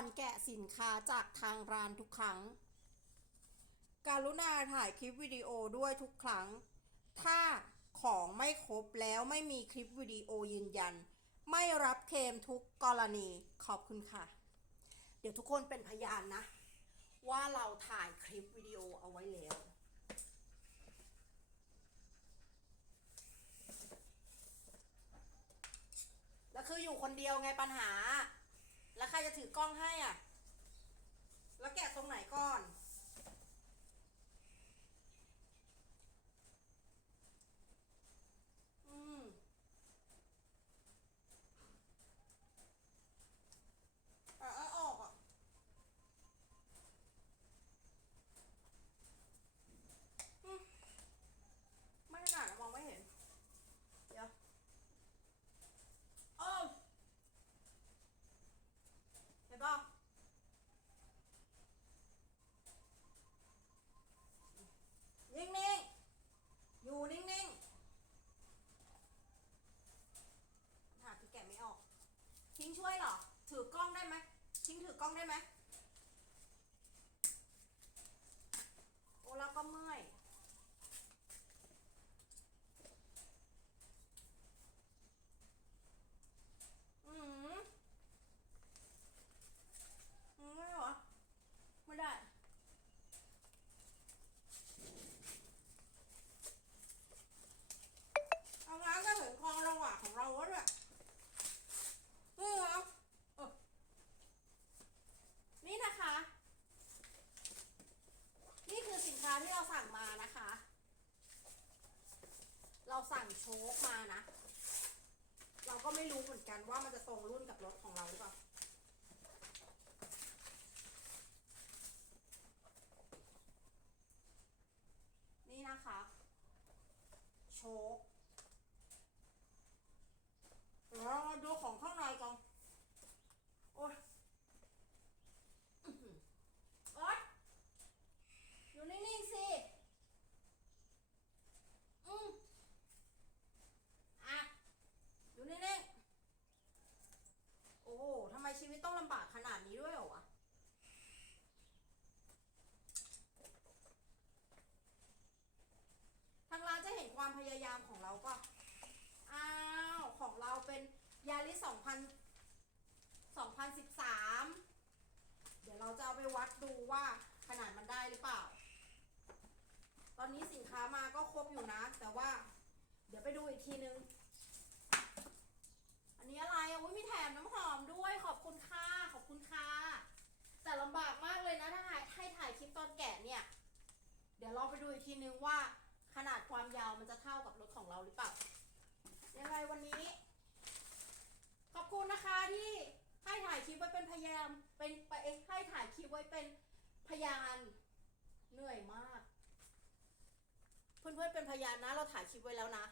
อนแกะสินค้าจากทางร้านทุกครั้ง การุณาถ่ายคลิปวิดีโอด้วยทุกครั้ง ถ้าของไม่ครบแล้วไม่มีคลิปวิดีโอยืนยัน ไม่รับเคมทุกกรณีขอบคุณค่ะ เดี๋ยวทุกคนเป็นพยานนะ ว่าเราถ่ายคลิปวิดีโอเอาไว้แล้วแล้วคืออยู่คนเดียวไงปัญหา แล้วใครจะถือกล้องให้อะ แล้วแกะตรงไหนก่อน อืม อะเอาออกอะ อืม ไม่ขนาดมองไม่เห็น เดี๋ยว เออเห็นป่ะนิ่งๆ อยู่นิ่งๆ หาที่แกะไม่ออก ทิ้ง ช่วยเหรอ ถือกล้องได้ไหม ทิ้งถือกล้องได้ไหมโอ้แล้วก็เมื่อย อืมอืมไม่เหรอ ไม่ได้ เอาง้างก็ถึงคอระหว่างของเราวะเนี่ยนี่เหรอเออนี่นะคะ นี่คือสินค้าที่เราสั่งมานะคะ เราสั่ง โชคมานะ เราก็ไม่รู้เหมือนกันว่ามันจะตรงรุ่นกับรถของเราหรือเปล่านี่นะคะ โชคเดี๋ยวเรามาดูของข้างในกันโอ๊ยอื้อหือโอ๊ยอยู่นิ่งๆสิ อืมอะ อยู่นิ่งๆ โอ้โหทำไมชีวิตต้องลำบากข นี้ด้วยเหรอวะทางร้านจะเห็นความพยายามของเราป่ะอ้าว ของเราเป็นยาริส2000 2013เดี๋ยวเราจะเอาไปวัดดูว่าขนาดมันได้หรือเปล่า ตอนนี้สินค้ามาก็ครบอยู่นะ แต่ว่า เดี๋ยวไปดูอีกทีนึง อันนี้อะไรอะอุ้ยมีแถมน้ำหอมด้วยขอบคุณค่ะขอบคุณค่ะแต่ลำบากมากเลยนะถ้า ถ่ายให้ถ่ายคลิปตอนแกะเนี่ย เดี๋ยวเราไปดูอีกทีนึงว่าขนาดความยาวมันจะเท่ากับรถของเราหรือเปล่ายังไงวันนี้ ขอบคุณนะคะที่ให้ถ่ายคลิปไว้เป็นพยานเป็นไปให้ถ่ายคลิปไว้เป็นพยานเหนื่อยมาก เพื่อนๆเป็นพยานนะ เราถ่ายคลิปไว้แล้วนะ